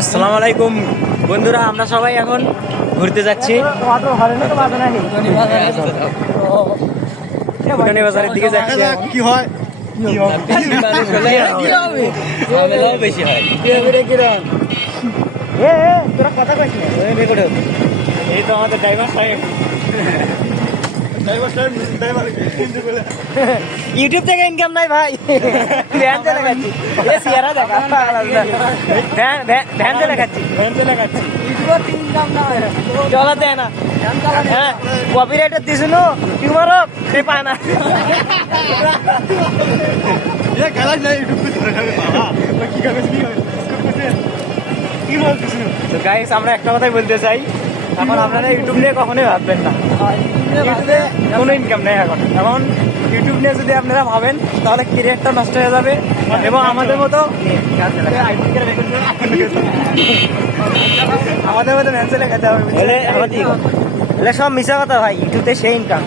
আসসালামু আলাইকুম। বন্ধুরা আমরা সবাই এখন ঘুরতে যাচ্ছি। বাজারের দিকে যাচ্ছি। কি হয়? এই তো আমাদের ড্রাইভার সাহেব। ইউটিউব থেকে ইনকাম নাই ভাই। ভ্যান চলে খাচ্ছি এ সিয়ারা দেখা। ভ্যান ভ্যান চলে খাচ্ছি ভ্যান চলে খাচ্ছি চলা দেয় না। হ্যাঁ কপিরাইটার দিস নো। টিউমার হোক সে পায় না। গাইস আমরা একটা কথাই বলতে চাই। এখন আপনারা ইউটিউব নিয়ে কখনোই ভাববেন না। ইউটিউবে কোনো ইনকাম নেই এখন। এখন ইউটিউব নিয়ে যদি আপনারা ভাবেন তাহলে ক্যারিয়ারটা নষ্ট হয়ে যাবে এবং আমাদের মতো আমাদের মতো ম্যানসেলে খেতে হবে এগুলো সব মিশা কথা ভাই ইউটিউবে সেই ইনকাম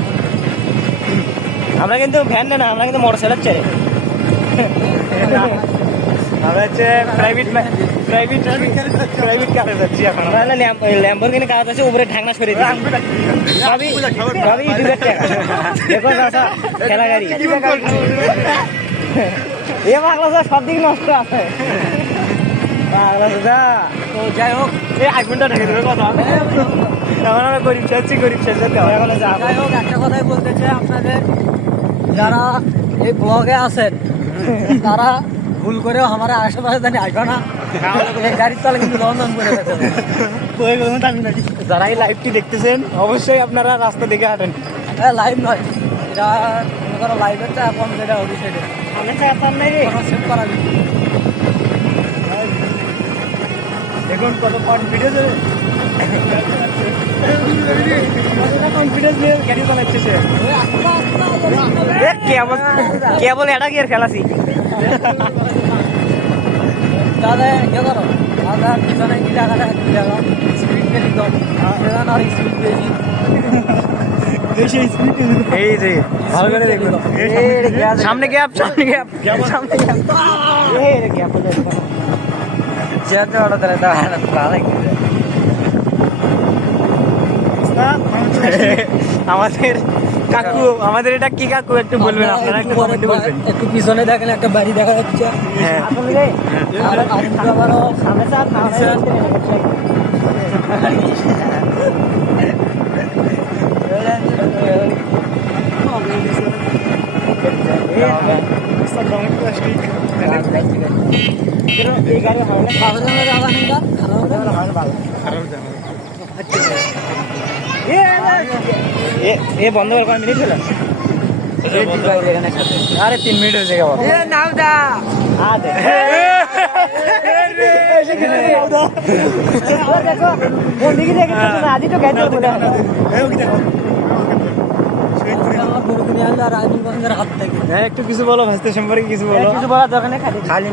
আমরা কিন্তু ভ্যান না আমরা কিন্তু মোটর সাইকেল চাই আমরা হচ্ছে প্রাইভেট প্রাইভেট প্রাইভেট কারে যাচ্ছি এখন ল্যাম্বরগিনি কাজ আছে উপরে ঢাকনা সরিয়ে দিই সবই সবই ইউটিউবের দেখো চাচা খেলা গাড়ি এ পাগলা চা সব দিক নষ্ট আছে তো যাই হোক এই আইফোনটা ঢেকে দেবে কথা এখন আমরা গরিব চাচ্ছি গরিব চাচ্ছি দেওয়া যাই হোক একটা কথাই বলতে চাই আপনাদের যারা এই ব্লগে আছেন তারা ভুল করেও আমার আশেপাশে জানি আসবে না। গাড়ির তলে কিন্তু লন্ডন করে যারা এই লাইভটি দেখতেছেন অবশ্যই আপনারা রাস্তা দেখে হাঁটেন। লাইভ নয়। এটা মনে করো লাইভের চা এখন যেটা করা দেখুন কত কনফিডেন্স কনফিডেন্স নিয়ে গাড়ি চালাচ্ছে সে। কেবল এটা কি আর ফেলাছি দাদা করো দাদা পিছনে কি টাকা টাকা কি টাকা স্পিড গেলি তো। সেখান আর স্পিড এই যে ভালো করে দেখুন। সামনে গ্যাপ সামনে গ্যাপ সামনে গ্যাপ গ্যাপ। যেতে ওটা তাহলে দাঁড়ানো ভালো আমাদের কাকু আমাদের এটা কি কাকু একটু বলবেন আপনারা একটু কমেন্টে বলবেন একটু পিছনে দেখেন একটা বাড়ি দেখা যাচ্ছে হ্যাঁ ভালো খারাপ এ এ বন্ধ করার মিনিট হলো? আরে তিন মিনিট হয়েছে তো হ্যাঁ একটু কিছু বলো ভাস্তে সম্পর্কে কিছু বলো। কিছু বলার দরকার নেই খালি। খালি।